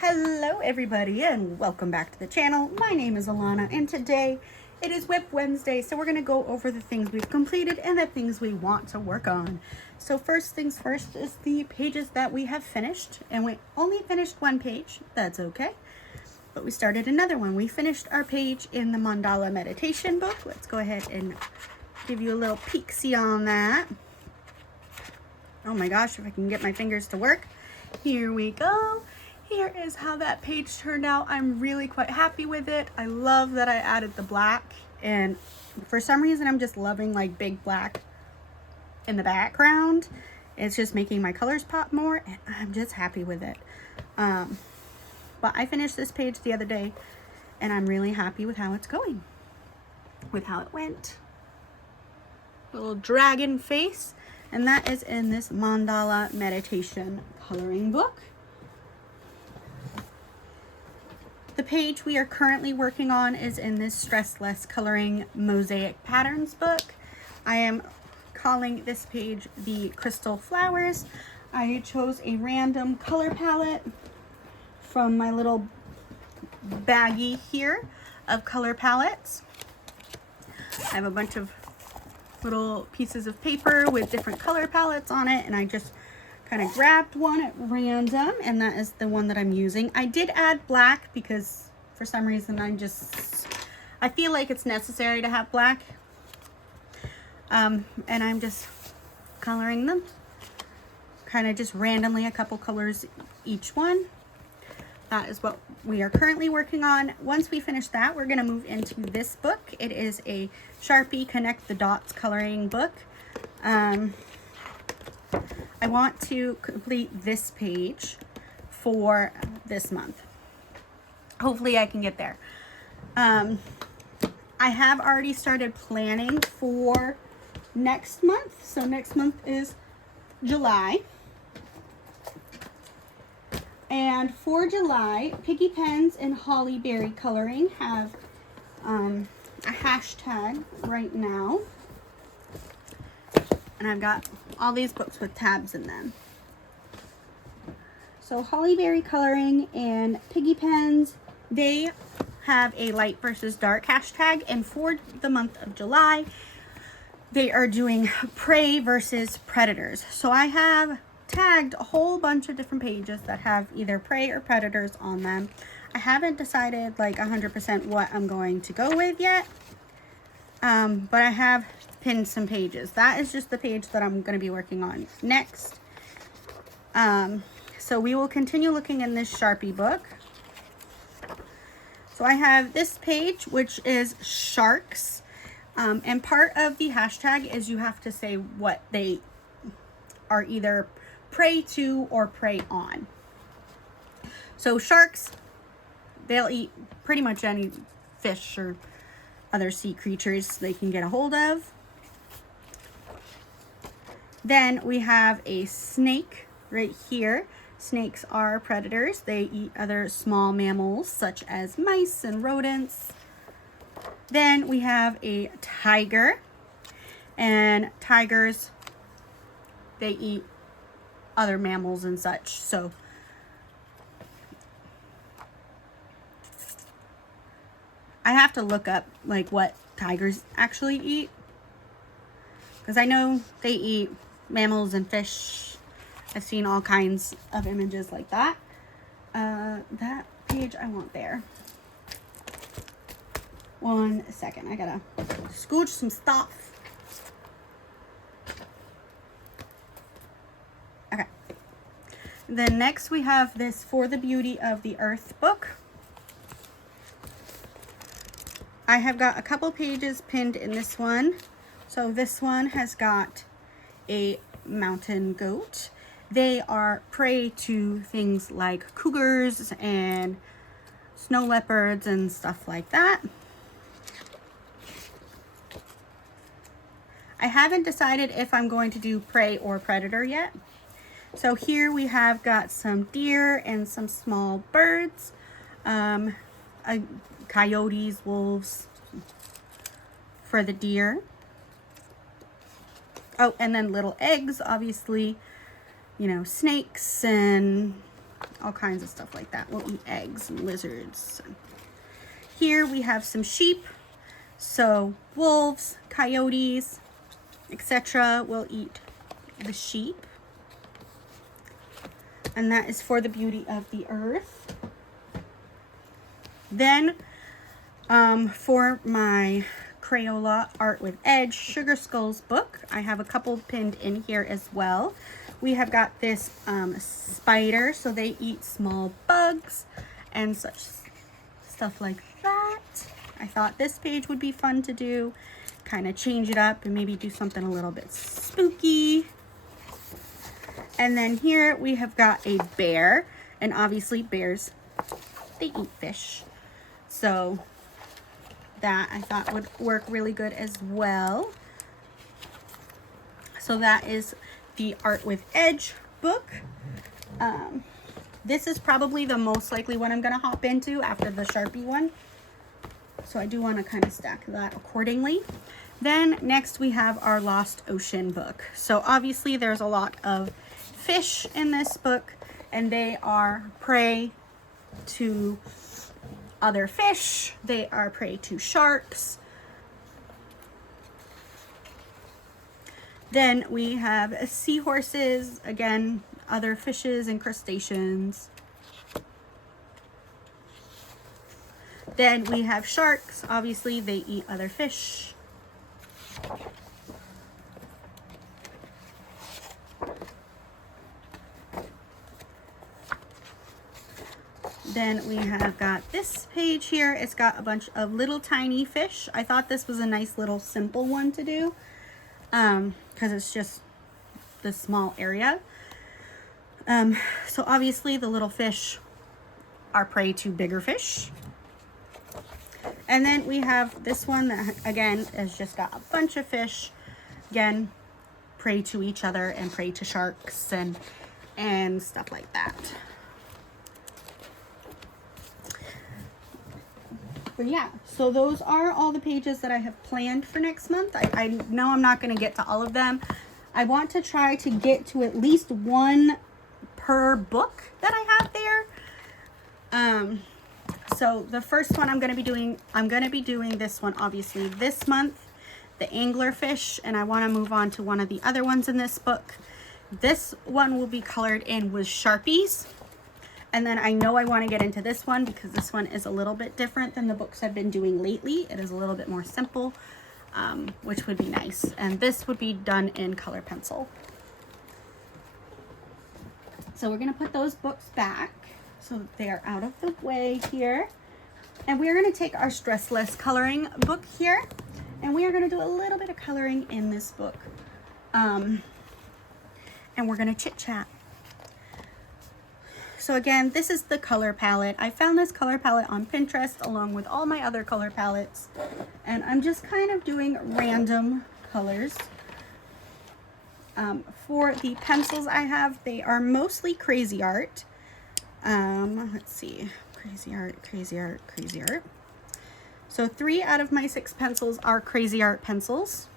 Hello everybody and welcome back to the channel. My name is Alana and today it is WIP Wednesday, so we're going to go over the things we've completed and the things we want to work on. So first things first is the pages that we have finished, and we only finished one page. That's okay, but we started another one. We finished our page in the mandala meditation book. Let's go ahead and give you a little peek-see on that. Oh my gosh, if I can get my fingers to work. Here we go. Here is how that page turned out. I'm really quite happy with it. I love that I added the black, and for some reason I'm just loving like big black in the background. It's just making my colors pop more, and I'm just happy with it. But I finished this page the other day and I'm really happy with how it's going, with how it went. Little dragon face, and that is in this mandala meditation coloring book. The page we are currently working on is in this Stress Less Coloring Mosaic Patterns book. I am calling this page the Crystal Flowers. I chose a random color palette from my little baggie here of color palettes. I have a bunch of little pieces of paper with different color palettes on it, and I just kind of grabbed one at random, and that is the one that I'm using. I did add black because for some reason I feel like it's necessary to have black, and I'm just coloring them kind of just randomly, a couple colors each one. That is what we are currently working on. Once we finish that, we're going to move into this book. It is a Sharpie Connect the Dots coloring book. I want to complete this page for this month. Hopefully I can get there. I have already started planning for next month. So next month is July. And for July, Piggy Pens and Holly Berry Coloring have a hashtag right now. And I've got all these books with tabs in them. So Holly Berry Coloring and Piggy Pens, they have a light versus dark hashtag. And for the month of July, they are doing prey versus predators. So I have tagged a whole bunch of different pages that have either prey or predators on them. I haven't decided like 100% what I'm going to go with yet. But I have pinned some pages. That is just the page that I'm going to be working on next. So we will continue looking in this Sharpie book. So I have this page, which is sharks. And part of the hashtag is you have to say what they are either prey to or prey on. So sharks, they'll eat pretty much any fish or other sea creatures they can get a hold of. Then we have a snake right here. Snakes are predators. They eat other small mammals such as mice and rodents. Then we have a tiger, and tigers, they eat other mammals and such. So I have to look up like what tigers actually eat, because I know they eat mammals and fish. I've seen all kinds of images like that. That page I want there. One second, I gotta scooch some stuff. Okay. Then next we have this For the Beauty of the Earth book. I have got a couple pages pinned in this one. So this one has got a mountain goat. They are prey to things like cougars and snow leopards and stuff like that. I haven't decided if I'm going to do prey or predator yet. So here we have got some deer and some small birds, coyotes, wolves for the deer. Oh, and then little eggs, obviously, you know, snakes and all kinds of stuff like that. We'll eat eggs and lizards. Here we have some sheep. So wolves, coyotes, etc. will eat the sheep. And that is for the beauty of the earth. Then for my Crayola Art with Edge Sugar Skulls book, I have a couple pinned in here as well. We have got this spider, so they eat small bugs and such stuff like that. I thought this page would be fun to do, kind of change it up and maybe do something a little bit spooky. And then here we have got a bear, and obviously bears, they eat fish. So that I thought would work really good as well. So that is the Art with Edge book. This is probably the most likely one I'm going to hop into after the Sharpie one. So I do want to kind of stack that accordingly. Then next we have our Lost Ocean book. So obviously there's a lot of fish in this book, and they are prey to other fish. They are prey to sharks. Then we have seahorses, again, other fishes and crustaceans. Then we have sharks. Obviously, they eat other fish. Then we have got this page here. It's got a bunch of little tiny fish. I thought this was a nice little simple one to do because it's just this small area. So obviously the little fish are prey to bigger fish. And then we have this one that, again, has just got a bunch of fish. Again, prey to each other and prey to sharks and stuff like that. But yeah, so those are all the pages that I have planned for next month. I know I'm not going to get to all of them. I want to try to get to at least one per book that I have there. So the first one I'm going to be doing this one obviously this month, the anglerfish, and I want to move on to one of the other ones in this book. This one will be colored in with Sharpies. And then I know I want to get into this one because this one is a little bit different than the books I've been doing lately. It is a little bit more simple, which would be nice. And this would be done in color pencil. So we're going to put those books back so that they are out of the way here. And we are going to take our Stress Less coloring book here, and we are going to do a little bit of coloring in this book. And we're going to chit chat. So again, this is the color palette. I found this color palette on Pinterest along with all my other color palettes. And I'm just kind of doing random colors. For the pencils I have, they are mostly Crazy Art. Let's see, Crazy Art, Crazy Art, Crazy Art. So 3 out of my 6 pencils are Crazy Art pencils.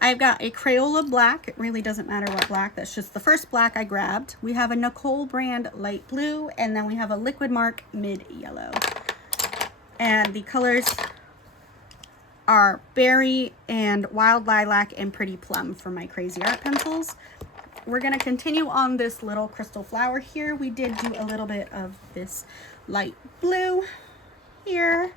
I've got a Crayola black. It really doesn't matter what black. That's just the first black I grabbed. We have a Nicole brand light blue, and then we have a Liquid Mark mid yellow. And the colors are Berry and Wild Lilac and Pretty Plum for my Crazy Art pencils. We're going to continue on this little crystal flower here. We did do a little bit of this light blue here.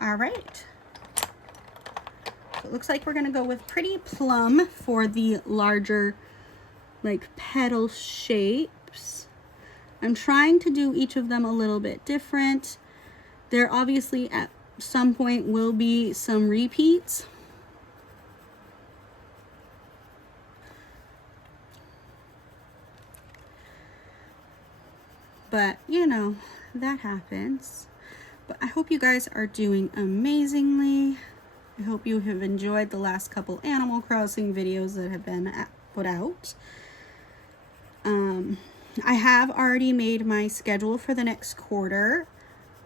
All right. So it looks like we're going to go with Pretty Plum for the larger, like, petal shapes. I'm trying to do each of them a little bit different. There obviously at some point will be some repeats. But, you know, that happens. But I hope you guys are doing amazingly. I hope you have enjoyed the last couple Animal Crossing videos that have been put out. I have already made my schedule for the next quarter.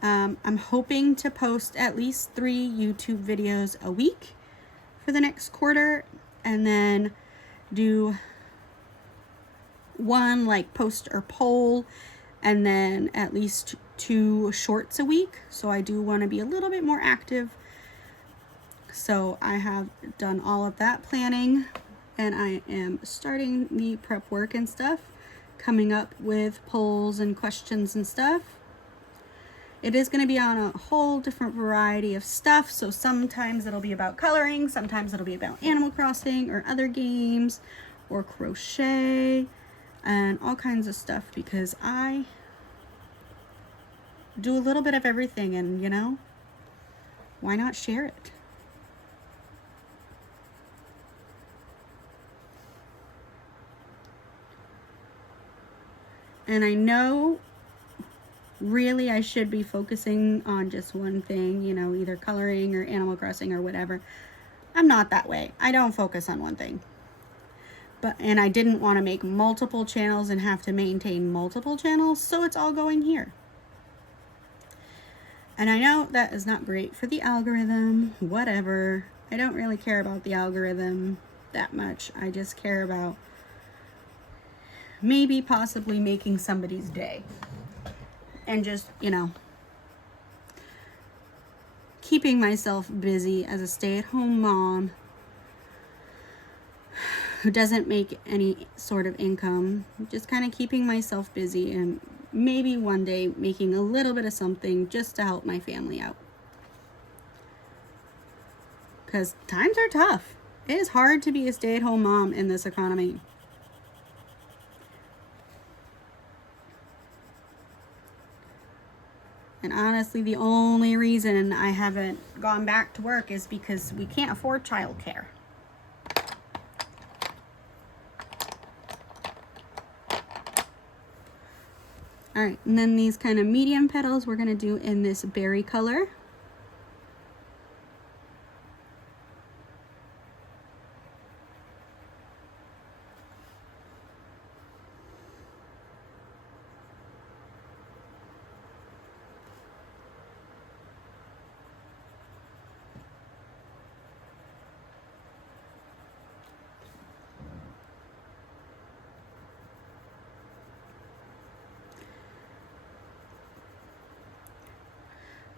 I'm hoping to post at least 3 YouTube videos a week for the next quarter, and then do one like post or poll, and then at least 2 shorts a week. So I do want to be a little bit more active. So I have done all of that planning, and I am starting the prep work and stuff, coming up with polls and questions and stuff. It is going to be on a whole different variety of stuff. So sometimes it'll be about coloring, sometimes it'll be about Animal Crossing or other games or crochet and all kinds of stuff, because I do a little bit of everything, and you know, why not share it? And I know really I should be focusing on just one thing, you know, either coloring or Animal Crossing or whatever. I'm not that way. I don't focus on one thing. And I didn't want to make multiple channels and have to maintain multiple channels, so it's all going here. And I know that is not great for the algorithm, whatever. I don't really care about the algorithm that much. I just care about maybe possibly making somebody's day. And just, you know, keeping myself busy as a stay-at-home mom who doesn't make any sort of income. Just kind of keeping myself busy, and maybe one day making a little bit of something just to help my family out. Because times are tough. It is hard to be a stay-at-home mom in this economy. And honestly, the only reason I haven't gone back to work is because we can't afford childcare. All right, and then these kind of medium petals we're gonna do in this berry color.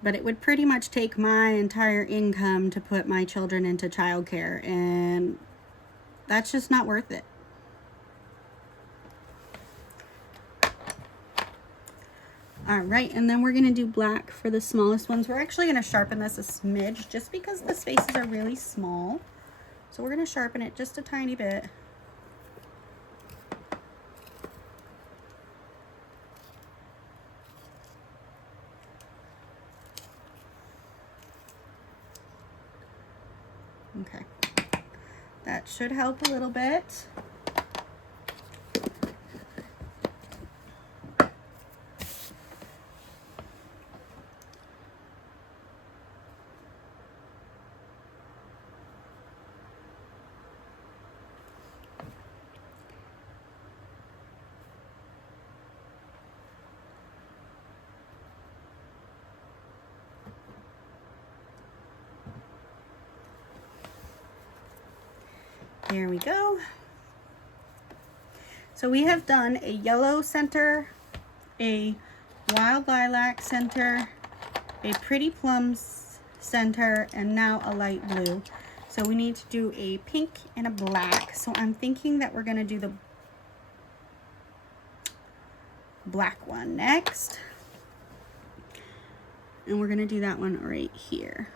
But it would pretty much take my entire income to put my children into childcare, and that's just not worth it. All right, and then we're gonna do black for the smallest ones. We're actually gonna sharpen this a smidge just because the spaces are really small. So we're gonna sharpen it just a tiny bit. Okay, that should help a little bit. There we go. So we have done a yellow center, a wild lilac center, a pretty plums center, and now a light blue. So we need to do a pink and a black. So I'm thinking that we're gonna do the black one next. And we're gonna do that one right here.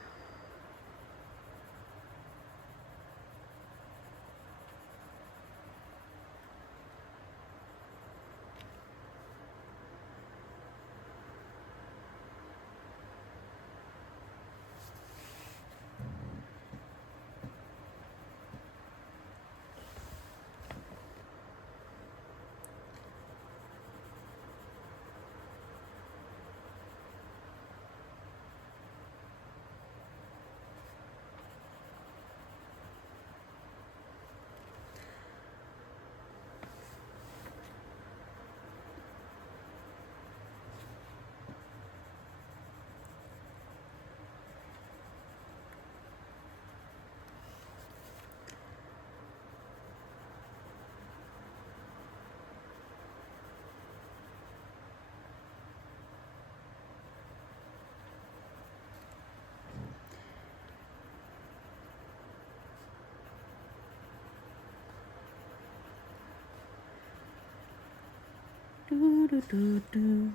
Do, do, do, do.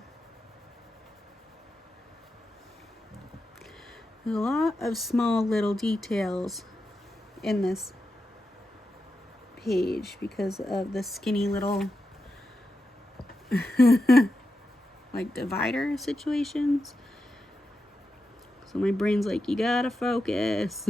A lot of small little details in this page because of the skinny little like divider situations. So my brain's like, you gotta focus.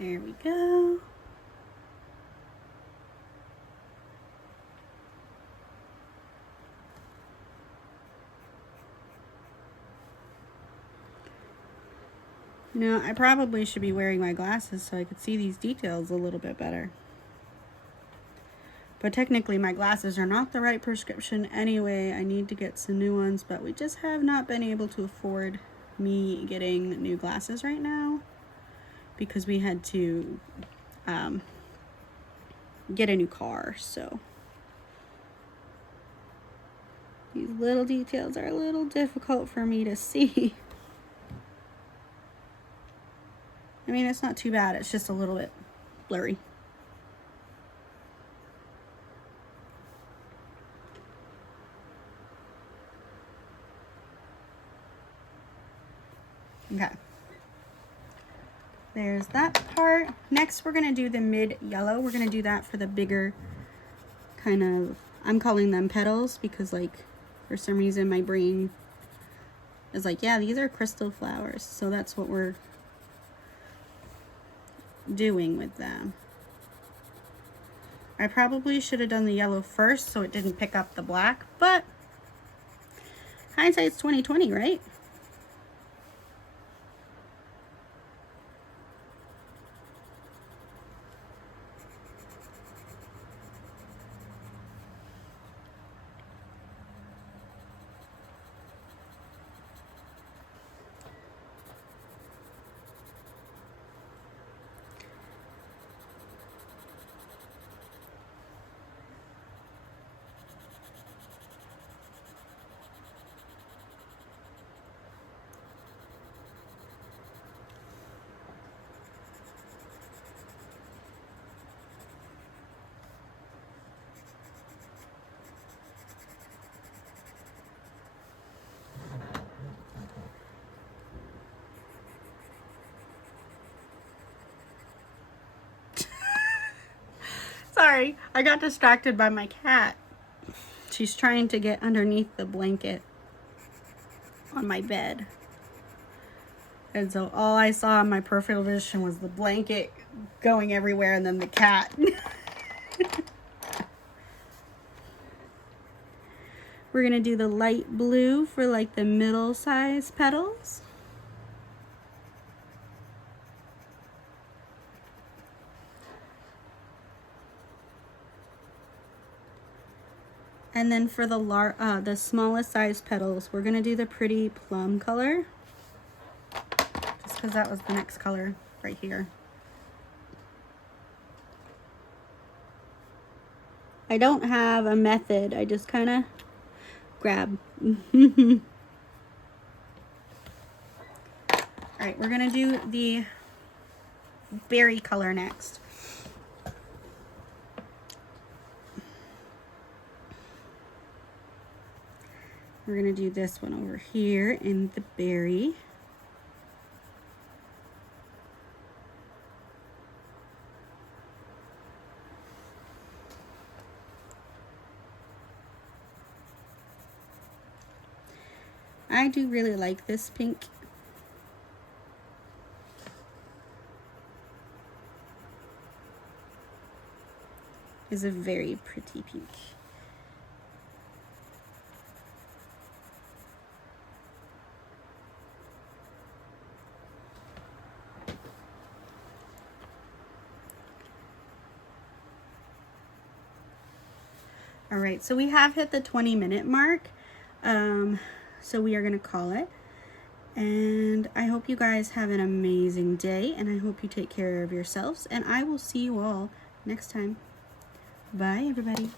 There we go. You know, I probably should be wearing my glasses so I could see these details a little bit better. But technically my glasses are not the right prescription anyway. I need to get some new ones, but we just have not been able to afford me getting new glasses right now because we had to get a new car. So these little details are a little difficult for me to see. I mean, it's not too bad. It's just a little bit blurry. Okay. There's that part. Next, we're going to do the mid yellow. We're going to do that for the bigger kind of, I'm calling them petals because like for some reason my brain is like, yeah, these are crystal flowers. So that's what we're doing with them. I probably should have done the yellow first so it didn't pick up the black, but hindsight's 20/20, right? Sorry, I got distracted by my cat. She's trying to get underneath the blanket on my bed. And so all I saw in my peripheral vision was the blanket going everywhere and then the cat. We're going to do the light blue for like the middle size petals. And then for the smallest size petals, we're going to do the pretty plum color. Just because that was the next color right here. I don't have a method. I just kind of grab. Alright, we're going to do the berry color next. We're going to do this one over here in the berry. I do really like this pink. is a very pretty pink. All right, so we have hit the 20-minute mark. So we are going to call it. And I hope you guys have an amazing day, and I hope you take care of yourselves, and I will see you all next time. Bye, everybody.